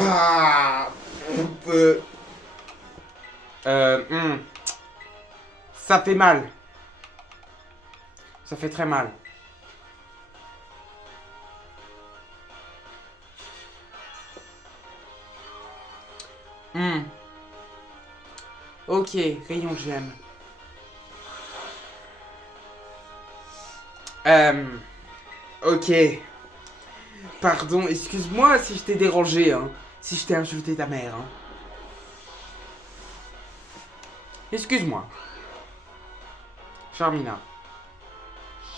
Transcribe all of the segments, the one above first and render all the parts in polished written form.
Bah, euh, ça fait mal. Ça fait très mal. Ok, rayon j'aime. Ok. Pardon, excuse-moi si je t'ai dérangé, hein. Si je t'ai insulté ta mère, hein. Excuse-moi. Charmina.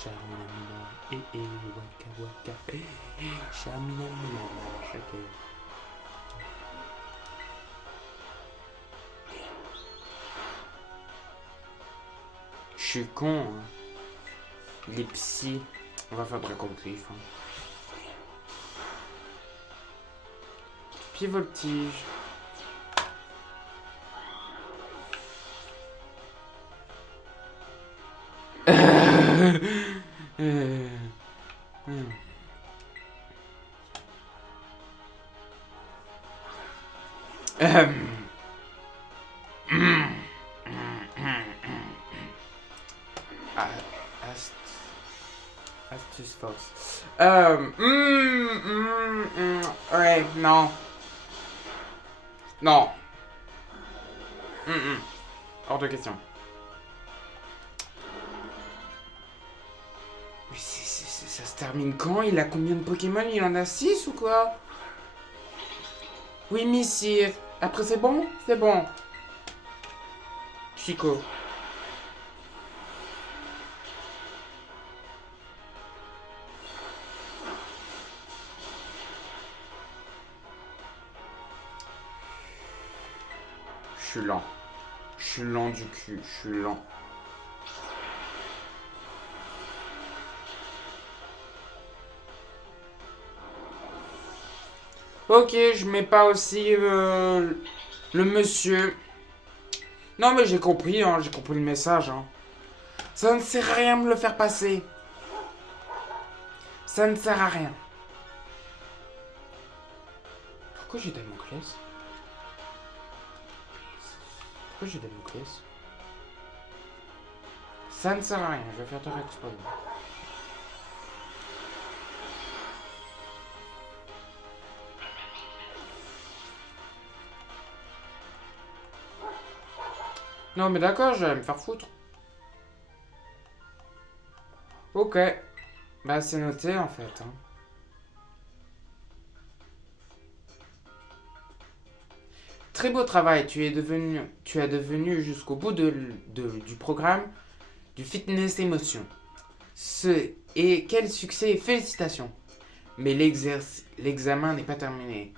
Charmina, waka waka. Charmina, ok. Je suis con, hein. Les psys. On va faire Dragon Griff, hein. Pied voltige. Astuce force. Ouais, non. Non. Hors de question. Mais ça se termine quand? Il a combien de Pokémon? Il en a 6 ou quoi? Oui, Missir. Après, c'est bon? C'est bon. Chico. Je suis lent. Je suis lent du cul. Je suis lent. Ok, je mets pas aussi le monsieur. Non, mais j'ai compris, hein, j'ai compris le message. Hein. Ça ne sert à rien de me le faire passer. Ça ne sert à rien. Pourquoi j'ai Damoclès? Pourquoi j'ai Damoclès? Ça ne sert à rien, je vais faire te exploser. Non, mais d'accord, je vais me faire foutre. Ok. Bah, c'est noté en fait. Hein. Très beau travail, tu as devenu jusqu'au bout du programme du fitness émotion. Et quel succès, félicitations. Mais l'examen n'est pas terminé.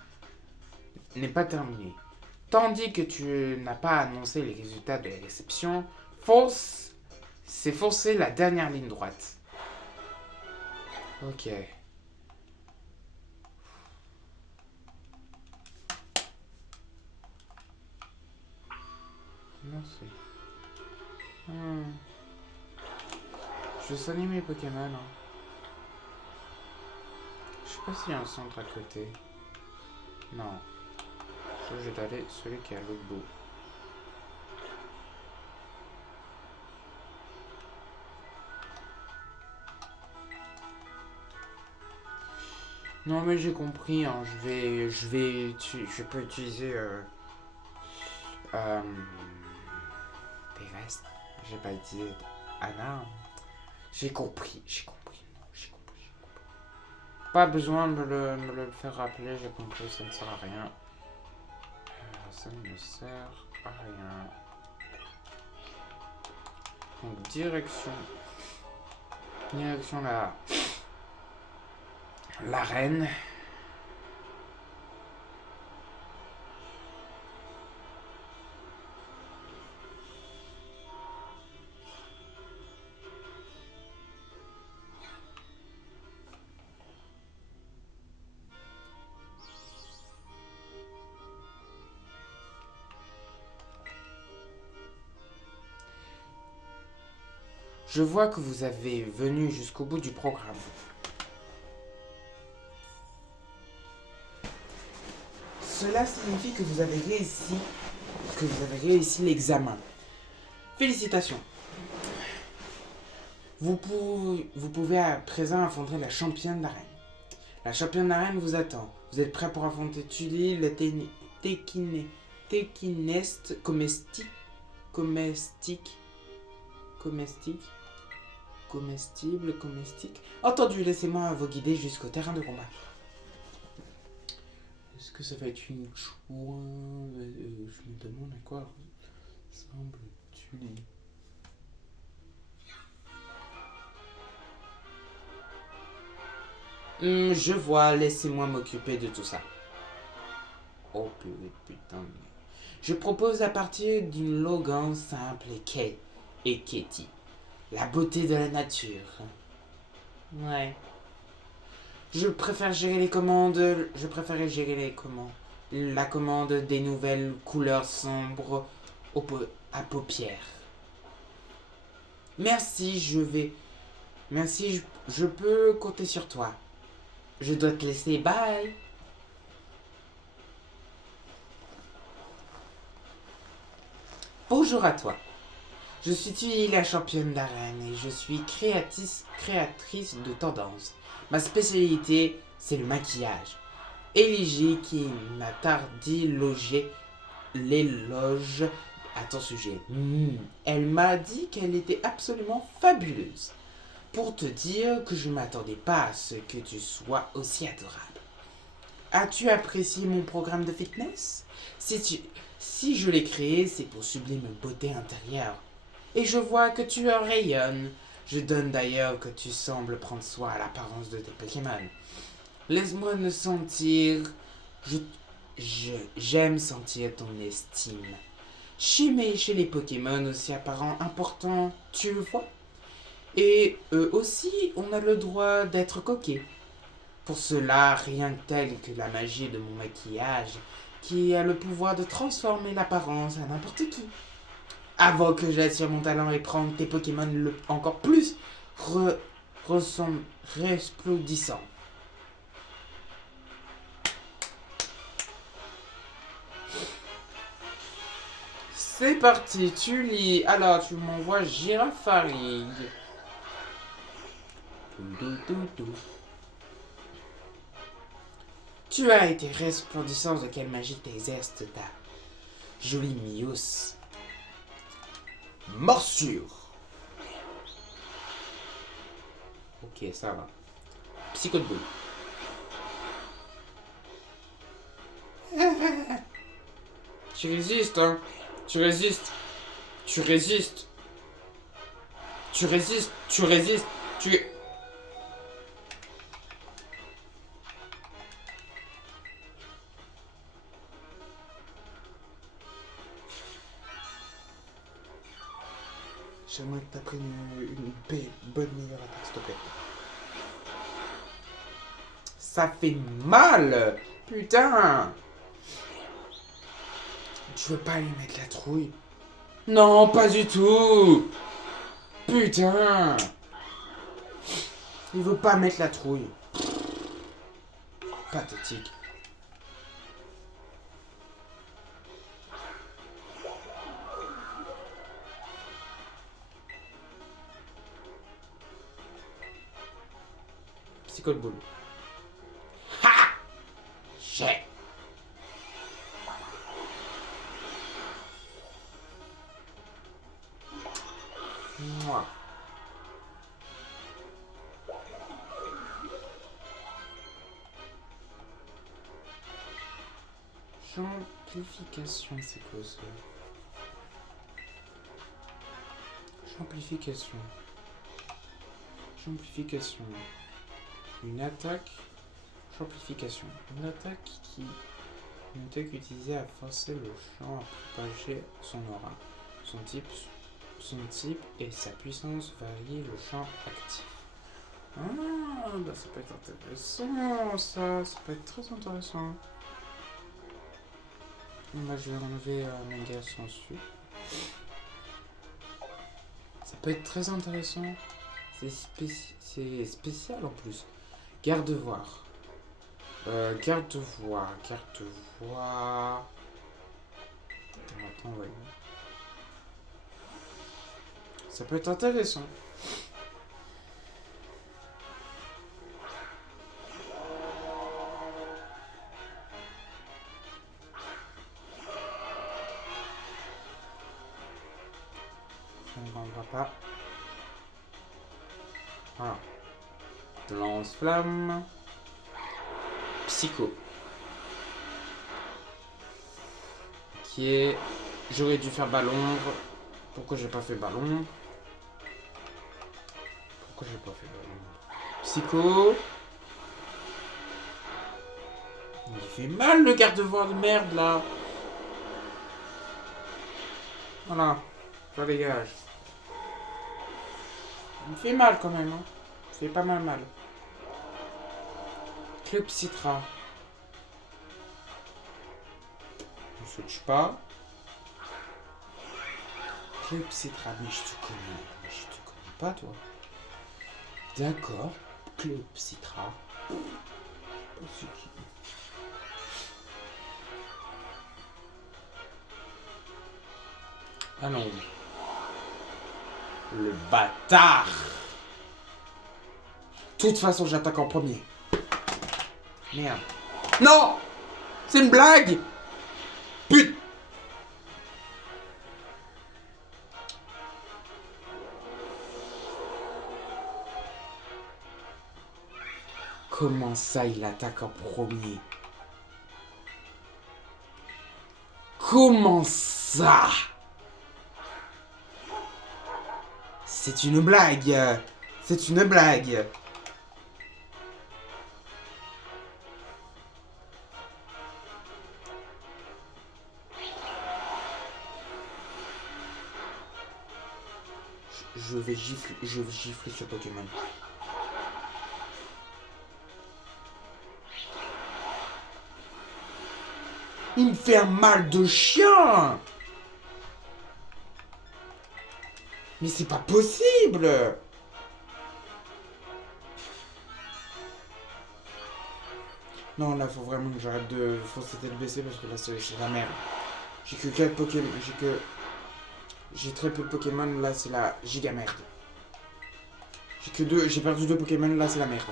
Tandis que tu n'as pas annoncé les résultats de la réception, c'est forcer la dernière ligne droite. Ok. Merci. Je vais soigner mes Pokémon. Hein. Je sais pas s'il y a un centre à côté. Non. Je vais aller celui qui est à l'autre bout. Non mais j'ai compris. Hein. Je peux utiliser Terrestre. J'ai pas utilisé Anna. J'ai compris. Pas besoin de me le faire rappeler, j'ai compris, ça ne sert à rien. Ça ne sert à rien. Donc direction l'arène. Je vois que vous avez venu jusqu'au bout du programme. Cela signifie que vous avez réussi l'examen. Félicitations. Vous pouvez à présent affronter la championne d'arène. La championne d'arène vous attend. Vous êtes prêt pour affronter Tully, le tékineste comestique. Entendu, laissez-moi vous guider jusqu'au terrain de combat. Est-ce que ça va être une chouin? Je me demande à quoi ressemble Tully. Je vois, laissez-moi m'occuper de tout ça. Oh putain. Je propose à partir d'une Logan simple et Katie. La beauté de la nature. Ouais. Je préférais gérer les commandes. La commande des nouvelles couleurs sombres à paupières. Merci, je peux compter sur toi. Je dois te laisser, bye. Bonjour à toi. Je suis Tully, la championne d'arène, et je suis créatrice de tendance. Ma spécialité, c'est le maquillage. Élige qui m'a tardé loger l'éloge à ton sujet. Elle m'a dit qu'elle était absolument fabuleuse. Pour te dire que je ne m'attendais pas à ce que tu sois aussi adorable. As-tu apprécié mon programme de fitness? Si je l'ai créé, c'est pour sublimer ma beauté intérieure. Et je vois que tu en rayonnes. Je donne d'ailleurs que tu sembles prendre soin à l'apparence de tes Pokémon. Laisse-moi me sentir. J'aime sentir ton estime. Chez les Pokémon aussi apparents importants, tu le vois? Et eux aussi, on a le droit d'être coquet. Pour cela, rien que tel que la magie de mon maquillage, qui a le pouvoir de transformer l'apparence à n'importe qui. Avant que j'attire mon talent et prendre tes Pokémon encore plus resplendissants. C'est parti, tu lis. Alors, tu m'envoies Girafarig. Tu as été resplendissant de quelle magie t'exerce ta jolie Mios. Morsure. Ok, ça va. Psycho de boule. Tu résistes, hein. Tu résistes. J'aimerais que t'apprennes une bonne meilleure attaque, s'il te plaît. Ça fait mal. Putain. Tu veux pas lui mettre la trouille? Non, pas du tout. Putain. Il veut pas mettre la trouille. Pathétique. Psycho de boule. Ha! J'ai. Moi. Amplification, c'est quoi ça? Amplification. Une attaque. Amplification. Une attaque utilisée à forcer le champ à propager son aura. Son type et sa puissance varient le champ actif. Ah, bah ça peut être intéressant, ça peut être très intéressant. Bah, je vais enlever mon gars sans dessus. Ça peut être très intéressant. C'est spécial en plus. Garde voir. Garde-voix. Garde-voix. Attends, voyons. Ça peut être intéressant. Ça ne vendra pas. Voilà. Lance-flamme. Psycho. Qui est... J'aurais dû faire ballon. Pourquoi j'ai pas fait ballon? Pourquoi j'ai pas fait ballon? Psycho. Il fait mal le garde-voix de merde là. Voilà. Ça dégage. Il me fait mal quand même. Hein. Il fait pas mal. Club Citra. Je switch pas. Club Citra. Mais je te connais pas toi. D'accord. Club Citra. Ah non. Le bâtard. De toute façon, j'attaque en premier. Merde. Non! C'est une blague! Putain! Comment ça, il attaque en premier? Comment ça? C'est une blague. C'est une blague. Je vais gifler ce Pokémon. Il me fait un mal de chien. Mais c'est pas possible. Non, là, faut vraiment que j'arrête de forcer le BC parce que là, c'est la merde. J'ai que 4 Pokémon. J'ai très peu de Pokémon. Là, c'est la giga merde. J'ai perdu 2 Pokémon. Là, c'est la merde.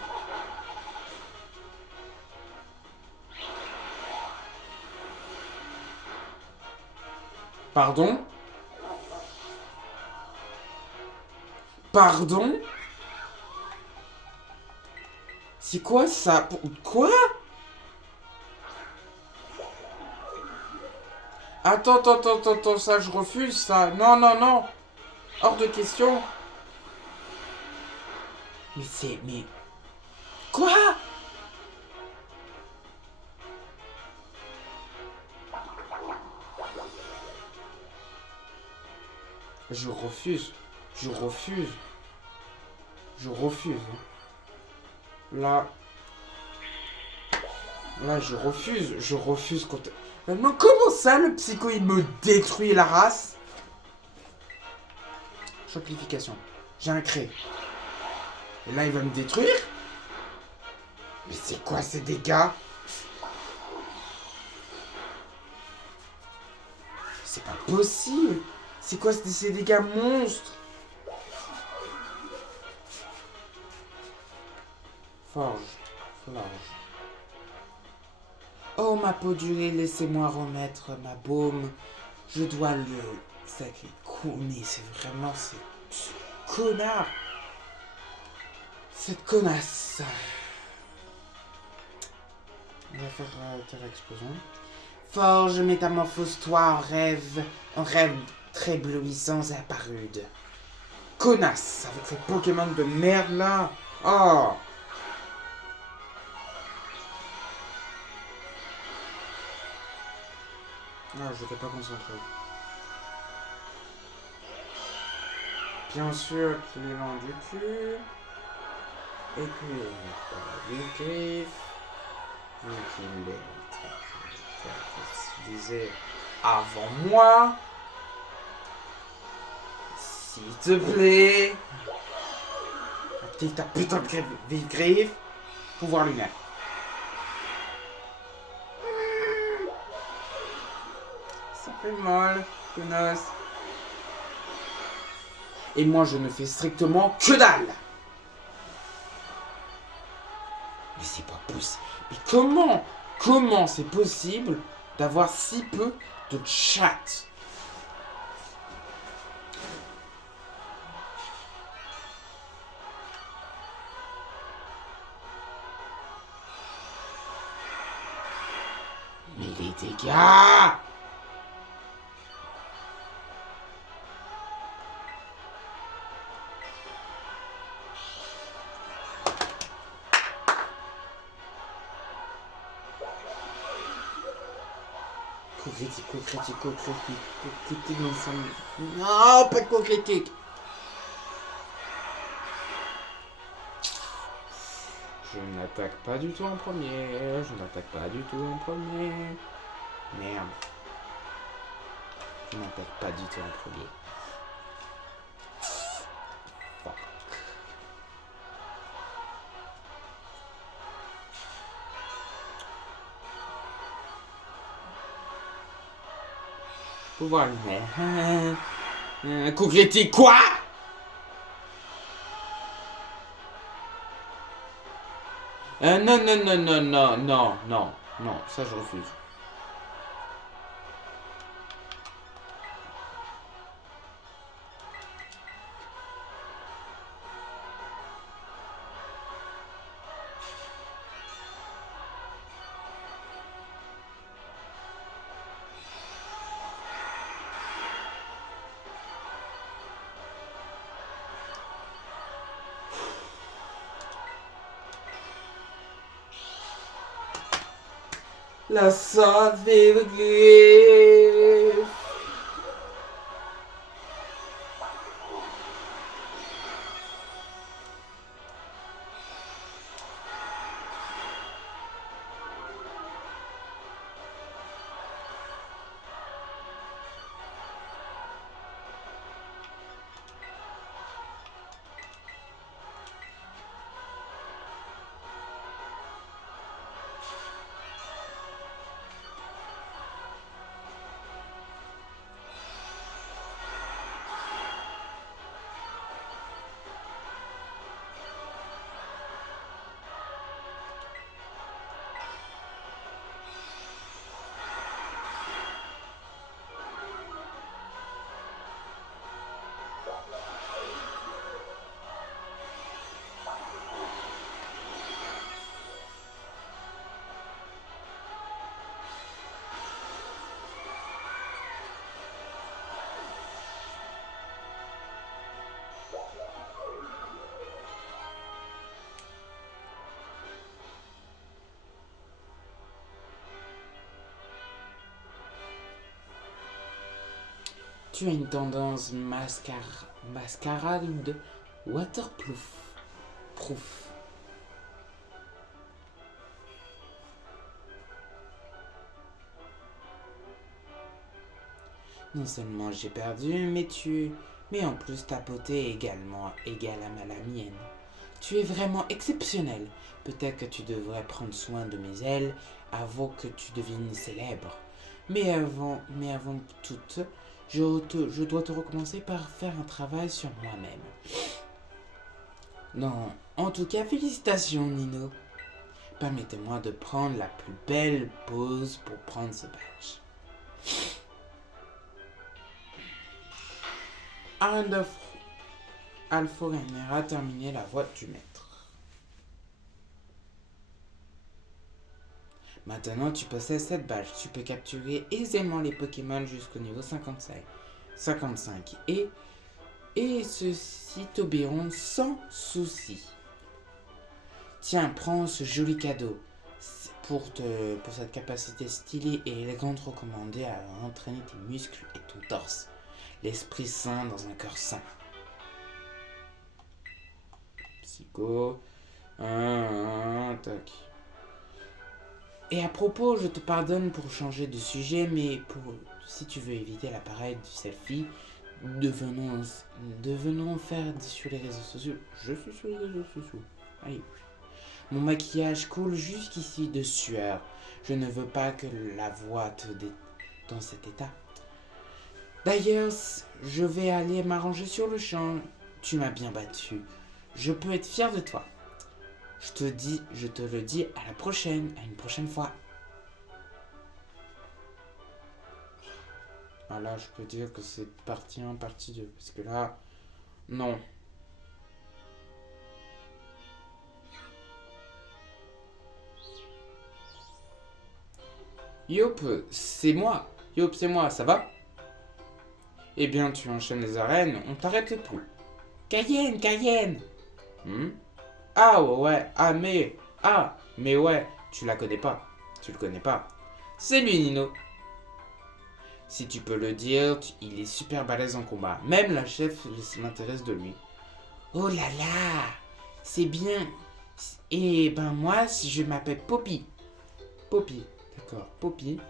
Pardon? Pardon? C'est quoi ça? Quoi? Attends, ça, je refuse, ça. Non. Hors de question. Mais... Quoi? Je refuse. Là, je refuse quand... Maintenant, comment ça, le psycho, il me détruit la race? Amplification. J'ai un cré. Et là, il va me détruire? Mais c'est quoi ces dégâts? C'est pas possible. C'est quoi ces dégâts monstres? Forge. Oh, ma peau durée, laissez-moi remettre ma baume. Je dois le sacré coup. Mais c'est vraiment ce connard. Cette connasse. On va faire Terre Explosion. Forge, métamorphose-toi en rêve très bleuissant et apparude. Connasse, avec ces Pokémon de merde là. Oh. Ah, je n'étais pas concentré. Bien sûr qu'il est loin du cul. Et puis, il griffe. Vu qu'il est utilisé avant moi. S'il te plaît. Active ta putain de griffe. Pouvoir lunaire. Fais molle, connasse. Et moi, je ne fais strictement que dalle. Mais c'est pas possible. Mais comment c'est possible d'avoir si peu de chat? Mais les dégâts! Critique dans son... Non, pas de critique. Je n'attaque pas du tout en premier. Merde. Je n'attaque pas du tout en premier. Fuck. Pouvoir lui. Coup critique, quoi? Non, ça je refuse. La sauvegarde. Tu as une tendance mascarade waterproof. Non seulement j'ai perdu, mais en plus ta beauté est également égale à la mienne. Tu es vraiment exceptionnel. Peut-être que tu devrais prendre soin de mes ailes avant que tu deviennes célèbre. Mais avant tout, je dois te recommencer par faire un travail sur moi-même. Non, en tout cas, félicitations Nino. Permettez-moi de prendre la plus belle pause pour prendre ce badge. Alforener a terminé la voie du maître. Maintenant, tu possèdes cette badge. Tu peux capturer aisément les Pokémon jusqu'au niveau 55 et ceux-ci t'obéiront sans souci. Tiens, prends ce joli cadeau pour cette capacité stylée et élégante recommandée à entraîner tes muscles et ton torse. L'esprit sain dans un cœur sain. Psycho. Tac. Et à propos, je te pardonne pour changer de sujet, mais si tu veux éviter l'appareil du selfie, devenons faire sur les réseaux sociaux. Je suis sur les réseaux sociaux. Allez. Mon maquillage coule jusqu'ici de sueur. Je ne veux pas que la voix te dans cet état. D'ailleurs, je vais aller m'arranger sur le champ. Tu m'as bien battu. Je peux être fier de toi. Je te le dis à la prochaine, à une prochaine fois. Ah là, je peux dire que c'est partie 1, partie 2. Parce que là, non. Yop, c'est moi. Yop, c'est moi, ça va? Eh bien, tu enchaînes les arènes, on t'arrête le tout. Cayenne, Cayenne. Ah ouais, mais ouais, tu la connais pas. Tu le connais pas. C'est lui, Nino. Si tu peux le dire, il est super balèze en combat. Même la chef l'intéresse de lui. Oh là là, c'est bien. Et ben moi, je m'appelle Poppy. Poppy, d'accord, Poppy.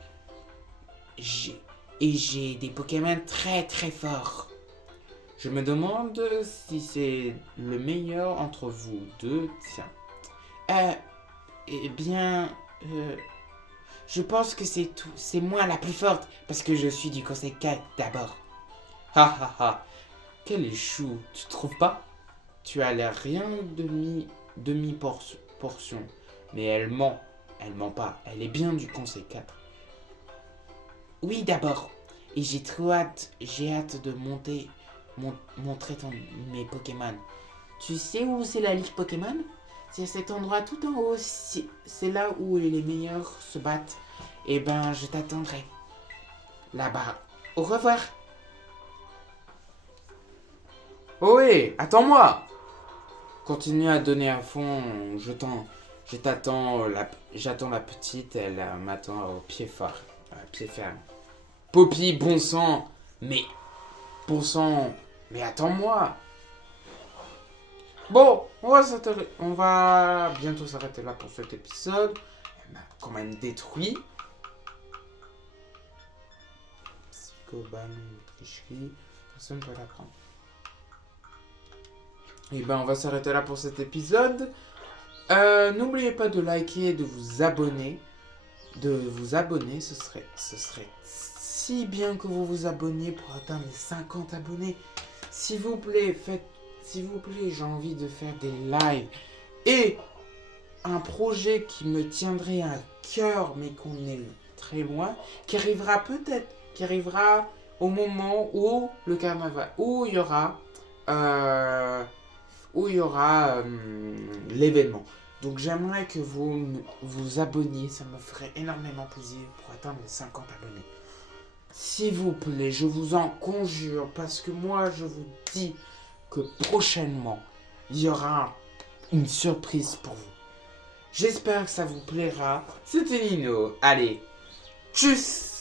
J'ai des Pokémon très très forts. Je me demande si c'est le meilleur entre vous deux. Tiens. Eh bien, je pense que c'est moi la plus forte parce que je suis du conseil 4 d'abord. Ha ha ha. Quel est chou, tu trouves pas? Tu as l'air rien demi-portion. Mais elle ment. Elle ment pas. Elle est bien du conseil 4. Oui, d'abord. Et j'ai hâte de montrer mes Pokémon. Tu sais où c'est la Ligue Pokémon? C'est cet endroit tout en haut. C'est là où les meilleurs se battent. Eh ben, je t'attendrai. Là-bas. Au revoir. Oh oui, attends-moi. Continue à donner à fond. J'attends la petite. Elle m'attend au pied fort. Pied ferme. Poppy, bon sang. Mais, bon sang. Mais attends-moi. Bon, on va bientôt s'arrêter là pour cet épisode. Elle m'a quand même détruit. Psychoban, tricherie. Personne ne peut l'apprendre. Et ben on va s'arrêter là pour cet épisode. N'oubliez pas de liker et de vous abonner. Ce serait si bien que vous vous abonniez pour atteindre les 50 abonnés. S'il vous plaît, j'ai envie de faire des lives. Et un projet qui me tiendrait à cœur, mais qu'on est très loin, qui arrivera au moment où le carnaval, où il y aura l'événement. Donc j'aimerais que vous vous abonniez, ça me ferait énormément plaisir pour atteindre les 50 abonnés. S'il vous plaît, je vous en conjure, parce que moi je vous dis que prochainement, il y aura une surprise pour vous. J'espère que ça vous plaira. C'était Nino. Allez, tchuss!